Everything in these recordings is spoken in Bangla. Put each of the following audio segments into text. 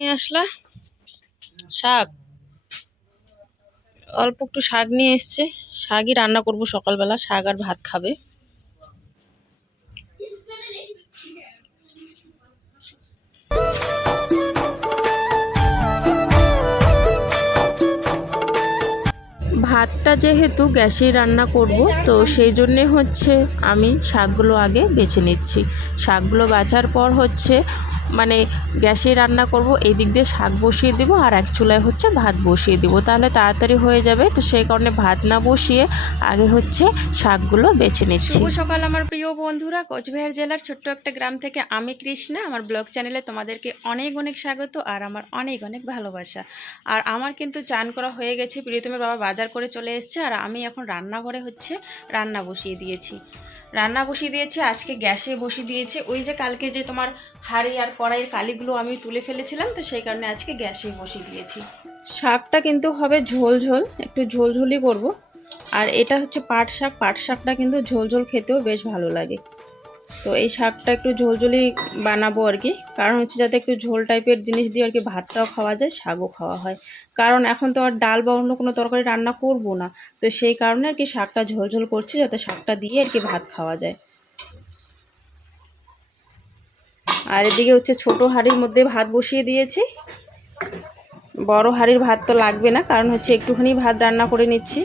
নিয়ে আসলা? শাক। অল্প একটু শাক নিয়ে এসছে। শাকই রান্না করব সকালবেলা, শাক আর ভাত খাবে। ভাতটা যেহেতু গ্যাসেই রান্না করব, তো সেই জন্যে হচ্ছে আমি শাকগুলো আগে বেছে নিচ্ছি। শাকগুলো বাছার পর হচ্ছে মানে গ্যাসে রান্না করব, এই দিক দিয়ে শাক বসিয়ে দিব আর এক চুলায় হচ্ছে ভাত বসিয়ে দিব। তাহলে তাড়াতাড়ি হয়ে যাবে। তো সেই কারণে ভাত না বসিয়ে আগে হচ্ছে শাকগুলো বেছে নিচ্ছি। শুভ সকাল আমার প্রিয় বন্ধুরা। কোচবিহার জেলার ছোট্ট একটা গ্রাম থেকে আমি কৃষ্ণা। আমার ব্লগ চ্যানেলে তোমাদেরকে অনেক অনেক স্বাগত আর আমার অনেক অনেক ভালোবাসা। আর আমার কিন্তু চান করা হয়ে গেছে। প্রিয়তমের বাবা বাজার করে চলে এসছে আর আমি এখন রান্নাঘরে হচ্ছে রান্না বসিয়ে দিয়েছি। রান্না বসিয়ে দিয়েছে, আজকে গ্যাসে বসিয়ে দিয়েছে। ওই যে কালকে যে তোমার হাড়ি আর কড়াইয়ের কালিগুলো আমি তুলে ফেলেছিলাম, তো সেই কারণে আজকে গ্যাসে বসিয়ে দিয়েছি। শাকটা কিন্তু হবে ঝোল ঝোল, একটু ঝোলঝোলই করব। আর এটা হচ্ছে পাট শাক, পাট শাকটা কিন্তু ঝোল ঝোল খেতেও বেশ ভালো লাগে। তো এই শাকটা একটু ঝোলঝোলি বানাবো আর কি। কারণ হচ্ছে যাতে একটু ঝোল টাইপের জিনিস দিয়ে আর কি ভাতটাও খাওয়া যায়, শাকও খাওয়া হয়। কারণ এখন তো আর ডাল বা অন্য কোনো তরকারি রান্না করব না। তো সেই কারণে আর কি শাকটা ঝোলঝোল করছি যাতে শাকটা দিয়ে আর কি ভাত খাওয়া যায়। আর এদিকে হচ্ছে ছোট হাঁড়ির মধ্যে ভাত বসিয়ে দিয়েছি। বড় হাঁড়ির ভাত তো লাগবে না, কারণ হচ্ছে একটুখানি ভাত রান্না করে নিচ্ছি।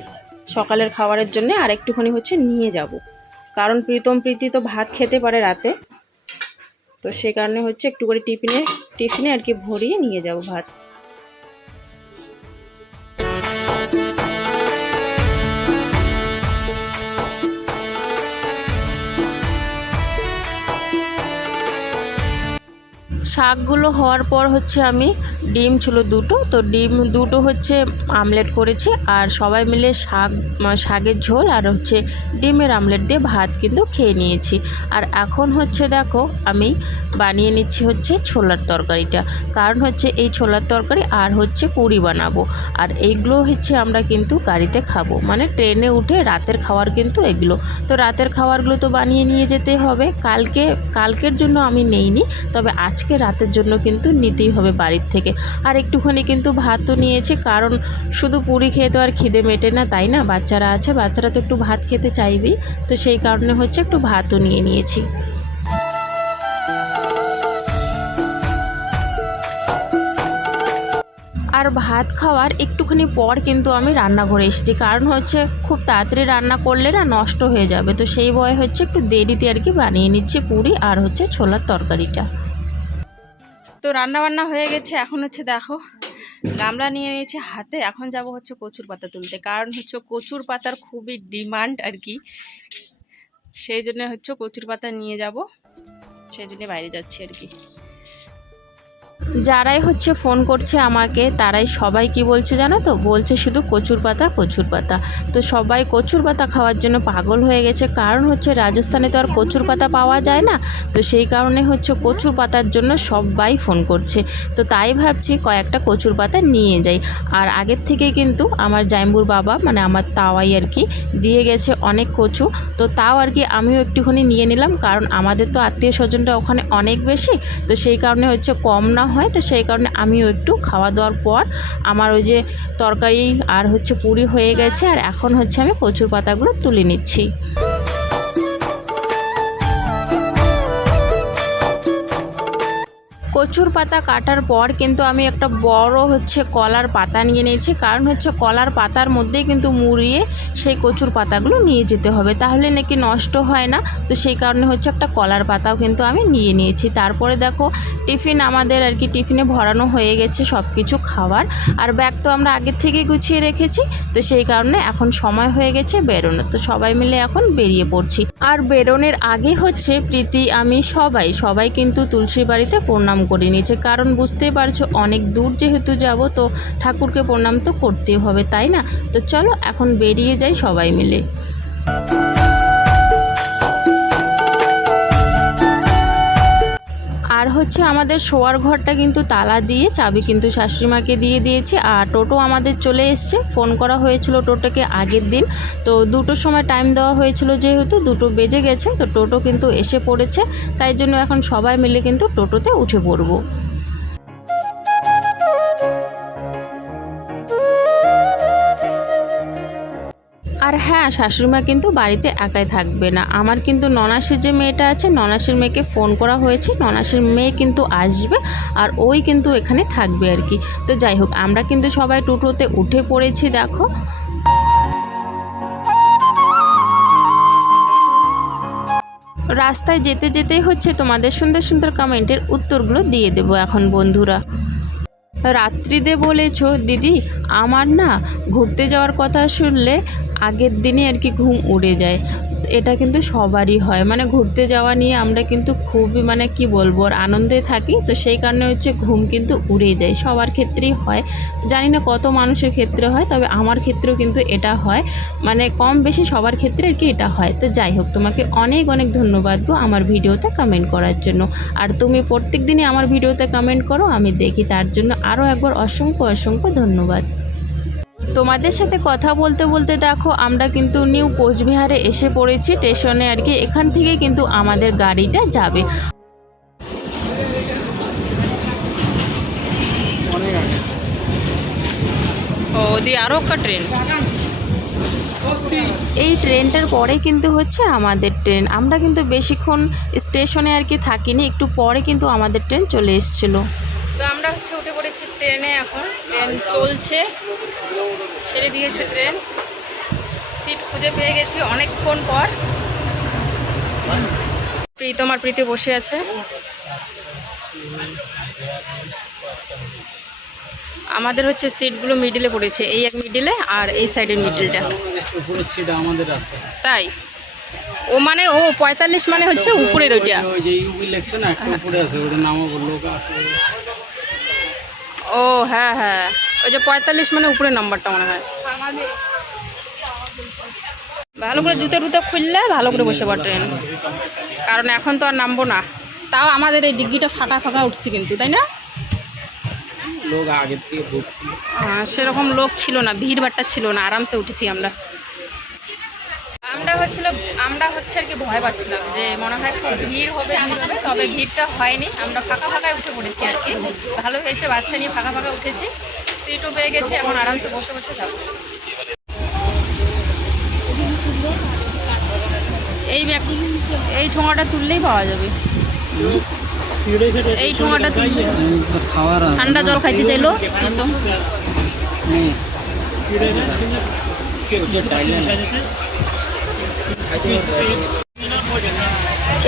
সকালের খাবারের জন্য আর একটুখানি হচ্ছে নিয়ে যাব। কারণ প্রীতম প্রীতি তো ভাত খেতে পারে রাতে। তো সে কারণে হচ্ছে একটু করে টিফিনে টিফিনে আর কি ভরিয়ে নিয়ে যাব ভাত। শাকগুলো হওয়ার পর হচ্ছে আমি ডিম ছিল দুটো, তো ডিম দুটো হচ্ছে আমলেট করেছি আর সবাই মিলে শাক শাকের ঝোল আর হচ্ছে ডিমের আমলেট দিয়ে ভাত কিন্তু খেয়ে নিয়েছি। আর এখন হচ্ছে দেখো আমি বানিয়ে নিচ্ছি হচ্ছে ছোলার তরকারিটা। কারণ হচ্ছে এই ছোলার তরকারি আর হচ্ছে পুরি বানাবো। আর এইগুলো হচ্ছে আমরা কিন্তু গাড়িতে খাব। মানে ট্রেনে উঠে রাতের খাওয়ার কিন্তু এগুলো। তো রাতের খাবারগুলো তো বানিয়ে নিয়ে যেতে হবে। কালকে, কালকের জন্য আমি নেইনি। তবে আজকে রাতের জন্য কিন্তু নিতেই হবে বাড়ির থেকে। আর একটুখানি কিন্তু ভাতও নিয়েছি, কারণ শুধু পুরি খেয়ে তো আর খিদে মেটে না, তাই না? বাচ্চারা আছে, বাচ্চারা তো একটু ভাত খেতে চাইবেই। তো সেই কারণে হচ্ছে একটু ভাতও নিয়ে নিয়েছি। আর ভাত খাওয়ার একটুখানি পর কিন্তু আমি রান্নাঘরে এসেছি, কারণ হচ্ছে খুব তাড়াতাড়ি রান্না করলে না নষ্ট হয়ে যাবে। তো সেই বয় হচ্ছে একটু দেরিতে আর কি বানিয়ে নিচ্ছি পুরি আর হচ্ছে ছোলার তরকারিটা। তো রান্না বান্না হয়ে গেছে, এখন হচ্ছে দেখো, গামলা নিয়ে নিয়েছে হাতে, এখন যাব হচ্ছে কচুর পাতা তুলতে। কারণ হচ্ছে কচুর পাতার খুবই ডিমান্ড আর কি। সেই জন্য হচ্ছে কচুর পাতা নিয়ে যাব, সেই জন্য বাইরে যাচ্ছি আর কি। যারাই হচ্ছে ফোন করছে আমাকে, তারাই সবাই কি বলছে জানো তো? বলছে শুধু কচুর পাতা কচুর পাতা। তো সবাই কচুর পাতা খাওয়ার জন্য পাগল হয়ে গেছে। কারণ হচ্ছে রাজস্থানে তো আর কচুর পাতা পাওয়া যায় না। তো সেই কারণে হচ্ছে কচুর পাতার জন্য সবাই ফোন করছে। তো তাই ভাবছি কয়েকটা কচুর পাতা নিয়ে যাই। আর আগের থেকে কিন্তু আমার জাইম্বুর বাবা মানে আমার তাওয়াই আর কি, দিয়ে গেছে অনেক কচু। তো তাও আর কি আমিও একটুখানি নিয়ে নিলাম। কারণ আমাদের তো আত্মীয় স্বজনটা ওখানে অনেক বেশি। তো সেই কারণে হচ্ছে কম না হয়, তো সেই কারণে আমিও একটু খাওয়া দাওয়ার পর আমার ওই যে তরকারি আর হচ্ছে পুরি হয়ে গেছে, আর এখন হচ্ছে আমি কচুর পাতাগুলো তুলে নিচ্ছি। কচুর পাতা কাটার পর কিন্তু আমি একটা বড় হচ্ছে কলার পাতা নিয়ে নিয়েছি। কারণ হচ্ছে কলার পাতার মধ্যেই কিন্তু মুড়িয়ে সেই কচুর পাতাগুলো নিয়ে যেতে হবে। তাহলে নাকি নষ্ট হয় না। তো সেই কারণে হচ্ছে একটা কলার পাতাও কিন্তু আমি নিয়ে নিয়েছি। তারপরে দেখো, টিফিন আমাদের আর কি টিফিনে ভরানো হয়ে গেছে সব কিছু খাবার আর ব্যাগ তো আমরা আগের থেকেই গুছিয়ে রেখেছি। তো সেই কারণে এখন সময় হয়ে গেছে বেরোনোর। তো সবাই মিলে এখন বেরিয়ে পড়ছি। আর বেরোনের আগে হচ্ছে প্রীতি, আমি, সবাই সবাই কিন্তু তুলসী বাড়িতে প্রণাম করে নিয়েছে। কারণ বুঝতেই পারছ, অনেক দূর যেহেতু যাব, তো ঠাকুরকে প্রণাম তো করতেই হবে, তাই না? তো চলো, এখন বেরিয়ে যাই সবাই মিলে। হচ্ছে আমাদের শোয়ার ঘরটা কিন্তু তালা দিয়ে, চাবি কিন্তু শাশুড়িমাকে দিয়ে দিয়েছি। আর টোটো আমাদের চলে এসছে। ফোন করা হয়েছিল টোটোকে আগের দিন। তো দুটোর সময় টাইম দেওয়া হয়েছিল যেহেতু, দুটো বেজে গেছে। তো টোটো কিন্তু এসে পড়েছে। তাই জন্য এখন সবাই মিলে কিন্তু টোটোতে উঠে পড়ব। হ্যাঁ শাশুড়িমা কিন্তু বাড়িতে একাই থাকবে না। আমার কিন্তু ননাসের যে মেয়েটা আছে, ননাসের মেয়েকে ফোন করা হয়েছে, ননাসের মেয়ে কিন্তু আসবে আর ওই কিন্তু এখানে থাকবে আর কি। তো যাই হোক, আমরা কিন্তু সবাই টোটোতে উঠে পড়েছি, দেখো। রাস্তায় যেতে যেতেই হচ্ছে, তোমাদের সুন্দর সুন্দর কমেন্টের উত্তরগুলো দিয়ে দেবো এখন বন্ধুরা। রাত্রিতে বলেছ, দিদি, আমার না ঘুরতে যাওয়ার কথা শুনলে আগের দিনে আর কি ঘুম উড়ে যায়। এটা কিন্তু সবারই হয়। মানে ঘুরতে যাওয়া নিয়ে আমরা কিন্তু খুবই মানে কি বলব, আর আনন্দে থাকি। তো সেই কারণে হচ্ছে ঘুম কিন্তু উড়ে যায়। সবার ক্ষেত্রেই হয়। জানি না কত মানুষের ক্ষেত্রে হয়, তবে আমার ক্ষেত্রেও কিন্তু এটা হয়। মানে কম বেশি সবার ক্ষেত্রে আর কি এটা হয়। তো যাই হোক, তোমাকে অনেক অনেক ধন্যবাদ গো আমার ভিডিওতে কমেন্ট করার জন্য। আর তুমি প্রত্যেক দিনই আমার ভিডিওতে কমেন্ট করো, আমি দেখি। তার জন্য আরও একবার অসংখ্য অসংখ্য ধন্যবাদ। তোমাদের সাথে কথা বলতে বলতে দেখো আমরা কিন্তু নিউ কোচবিহারে এসে পড়েছি। স্টেশনে আর কি এখান থেকে কিন্তু আমাদের গাড়িটা যাবে। দিয়ে আরও একটা ট্রেন। এই ট্রেনটার পরে কিন্তু হচ্ছে আমাদের ট্রেন। আমরা কিন্তু বেশিক্ষণ স্টেশনে আর কি থাকিনি একটু পরে কিন্তু আমাদের ট্রেন চলে এসেছিল। তো আমরা হচ্ছে উঠে পড়েছি ট্রেনে এখন। ট্রেন চলছে। ছেড়ে দিয়েছে ট্রেন। সিট খুঁজে পেয়ে গেছি অনেকক্ষণ পর। প্রীতম আর প্রীতি বসে আছে। আমাদের হচ্ছে সিটগুলো মিডিলে পড়েছে এই এক মিডিলে আর এই সাইডের মিডিলটা আমাদের আছে তাই? ও মানে ও পঁয়তাল্লিশ মানে হচ্ছে উপরের ওইটা। ও হ্যাঁ হ্যাঁ। ওই যে পঁয়তাল্লিশ মানে উপরের নাম্বারটা মনে হয়। ভালো করে জুতো টুতো খুললে ভালো করে বসে পড় ট্রেন। কারণ এখন তো আর নামবো না। তাও আমাদের এই ডিগ্রিটা ফাঁকা ফাঁকা উঠছে কিন্তু তাই না? লোক থেকে সেরকম লোক ছিল না ভিড় ভাট্টা ছিল না আরামসে উঠেছি আমরা। আমরা হচ্ছিল আমরা হচ্ছে আর কি ভয় পাচ্ছিলাম যে মনে হয় খুব ভিড় হবে হবে তবে ভিড়টা হয়নি। আমরা ফাঁকা ফাঁকায় উঠে পড়েছি আর কি। ভালো হয়েছে বাচ্চা নিয়ে ফাঁকা ফাঁকা উঠেছি। সিটও পেয়ে গেছি, এখন আরামসে বসে বসে যাব। এই এই ঠোঙাটা তুললেই পাওয়া যাবে। এই ঠোঙাটা ঠান্ডা জল খাইতে চাইলো একদম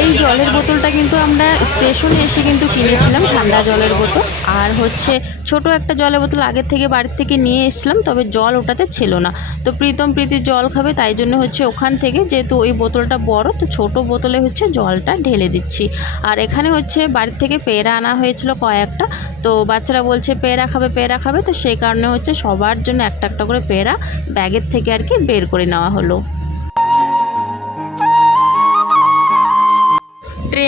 এই জলের বোতলটা কিন্তু আমরা স্টেশনে এসে কিন্তু কিনেছিলাম, ঠান্ডা জলের বোতল। আর হচ্ছে ছোট একটা জলের বোতল আগের থেকে বাড়ির থেকে নিয়ে এসেছিলাম, তবে জল ওটাতে ছিল না। তো প্রীতম প্রীতির জল খাবে, তাই জন্য হচ্ছে ওখান থেকে যেহেতু ওই বোতলটা বড়, তো ছোট বোতলে হচ্ছে জলটা ঢেলে দিচ্ছি। আর এখানে হচ্ছে বাড়ির থেকে পেয়ারা আনা হয়েছিল কয়েকটা, তো বাচ্চারা বলছে পেয়ারা খাবে পেয়ারা খাবে, তো সেই কারণে হচ্ছে সবার জন্য একটা একটা করে পেয়ারা ব্যাগের থেকে আর কি বের করে নেওয়া হলো।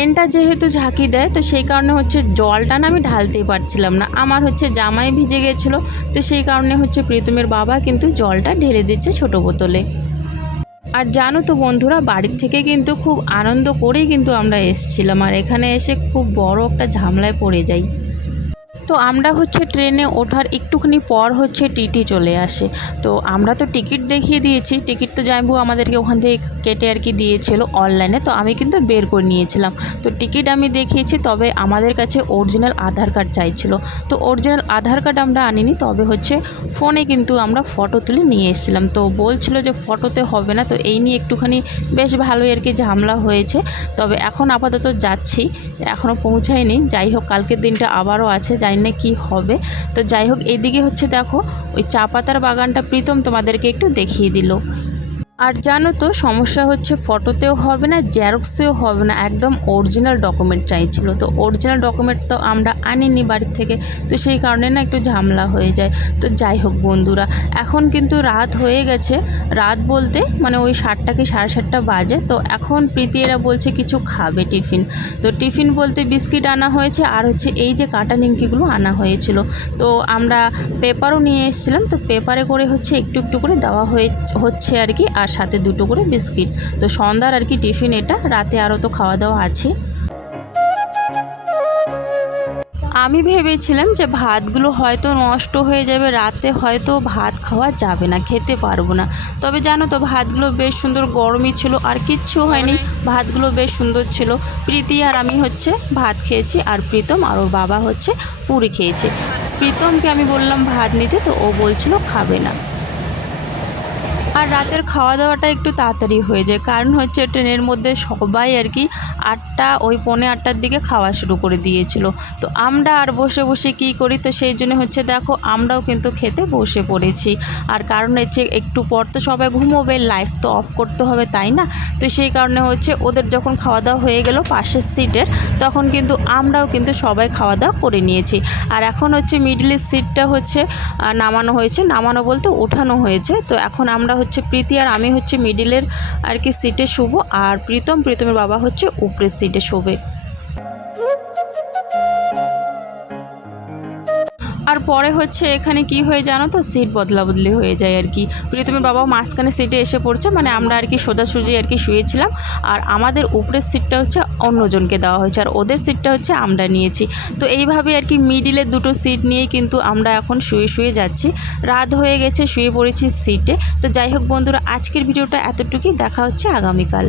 ট্রেনটা যেহেতু ঝাঁকি দেয়, তো সেই কারণে হচ্ছে জলটা না আমি ঢালতেই পারছিলাম না। আমার হচ্ছে জামাই ভিজে গেছিল, তো সেই কারণে হচ্ছে প্রীতমের বাবা কিন্তু জলটা ঢেলে দিচ্ছে ছোট বোতলে। আর জানো তো বন্ধুরা, বাড়ির থেকে কিন্তু খুব আনন্দ করেই কিন্তু আমরা এসেছিলাম, আর এখানে এসে খুব বড় একটা ঝামেলায় পড়ে যাই। তো আমরা হচ্ছে ট্রেনে ওঠার একটুখানি পর হচ্ছে টিটি চলে আসে। তো আমরা তো টিকিট দেখিয়ে দিয়েছি। টিকিট তো জানব আমাদেরকে ওখান থেকে কেটে আর কি দিয়েছিল অনলাইনে। তো আমি কিন্তু বের করে নিয়েছিলাম। তো টিকিট আমি দেখিয়েছি, তবে আমাদের কাছে অরিজিনাল আধার কার্ড চাইছিল। তো অরিজিনাল আধার কার্ড আমরা আনিনি, তবে হচ্ছে ফোনে কিন্তু আমরা ফটো তুলে নিয়ে এসেছিলাম। তো বলছিল যে ফটোতে হবে না, তো এই নিয়ে একটুখানি বেশ ভালোই আর কি ঝামেলা হয়েছে। তবে এখন আপাতত যাচ্ছি এখনও পৌঁছায়নি। যাই হোক, কালকের দিনটা আবারও আছে জানি না কী হবে। তো যাই হোক, এদিকে হচ্ছে দেখো, ওই চা পাতার বাগানটা প্রীতম তোমাদেরকে একটু দেখিয়ে দিল। আর জানো তো, সমস্যা হচ্ছে ফটোতেও হবে না জেরক্সেও হবে না, একদম অরিজিনাল ডকুমেন্ট চাইছিল। তো অরিজিনাল ডকুমেন্ট তো আমরা আনিনি বাড়ির থেকে, তো সেই কারণে না একটু ঝামেলা হয়ে যায়। তো যাই হোক বন্ধুরা, এখন কিন্তু রাত হয়ে গেছে। রাত বলতে মানে ওই সাতটা কি সাড়ে সাতটা বাজে, তো এখন প্রীতি এরা বলছে কিছু খাবে টিফিন। তো টিফিন বলতে বিস্কিট আনা হয়েছে, আর হচ্ছে এই যে কাটা নিমকিগুলো আনা হয়েছিল। তো আমরা পেপারও নিয়ে এসেছিলাম, তো পেপারে করে হচ্ছে একটু একটু করে দেওয়া হয়ে, হচ্ছে আর কি, আর সাথে দুটো করে বিস্কিট। তো সন্ধ্যার আর কি টিফিন এটা, রাতে আরও তো খাওয়া দাওয়া আছে। আমি ভেবেছিলাম যে ভাতগুলো হয়তো নষ্ট হয়ে যাবে, রাতে হয়তো ভাত খাওয়া যাবে না, খেতে পারব না। তবে জানো তো, ভাতগুলো বেশ সুন্দর গরমই ছিল, আর কিচ্ছু হয়নি। ভাতগুলো বেশ সুন্দর ছিল। প্রীতি আর আমি হচ্ছে ভাত খেয়েছি, আর প্রীতম আর ওর বাবা হচ্ছে পুরি খেয়েছে। প্রীতমকে আমি বললাম ভাত নিতে, তো ও বলছিল খাবে না। আর রাতের খাওয়া দাওয়াটা একটু তাড়াতাড়ি হয়ে যায়। কারণ হচ্ছে ট্রেনের মধ্যে সবাই আর কি আটটা, ওই পৌনে আটটার দিকে খাওয়া শুরু করে দিয়েছিল। তো আমরা আর বসে বসে কী করি? তো সেই জন্য হচ্ছে দেখো, আমরাও কিন্তু খেতে বসে পড়েছি। আর কারণ হচ্ছে একটু পর তো সবাই ঘুমোবে লাইট তো অফ করতে হবে, তাই না? তো সেই কারণে হচ্ছে ওদের যখন খাওয়া দাওয়া হয়ে গেল পাশের সিটের, তখন কিন্তু আমরাও কিন্তু সবাই খাওয়া দাওয়া করে নিয়েছি। আর এখন হচ্ছে মিডলের সিটটা হচ্ছে নামানো হয়েছে। নামানো বলতে ওঠানো হয়েছে। তো এখন আমরা হচ্ছে প্রীতি আর আমি হচ্ছে মিডিলের আর কি সিটে শুভ আর প্রীতম, প্রীতমের বাবা হচ্ছে উপরের সিটে শোবে। পরে হচ্ছে এখানে কি হয়ে জানো তো? সিট বদলা বদলি হয়ে যায় আর কি। প্রীতমের বাবাও মাঝখানে সিটে এসে পড়ছে মানে আমরা আর কি সোজাসুজি আর কি শুয়েছিলাম। আর আমাদের উপরের সিটটা হচ্ছে অন্যজনকে দেওয়া হয়েছে। আর ওদের সিটটা হচ্ছে আমরা নিয়েছি। তো এইভাবে আর কি মিডিলের দুটো সিট নিয়েই কিন্তু আমরা এখন শুয়ে শুয়ে যাচ্ছি। রাত হয়ে গেছে, শুয়ে পড়েছি সিটে তো যাই হোক বন্ধুরা, আজকের ভিডিওটা এতটুকুই। দেখা হচ্ছে আগামীকাল।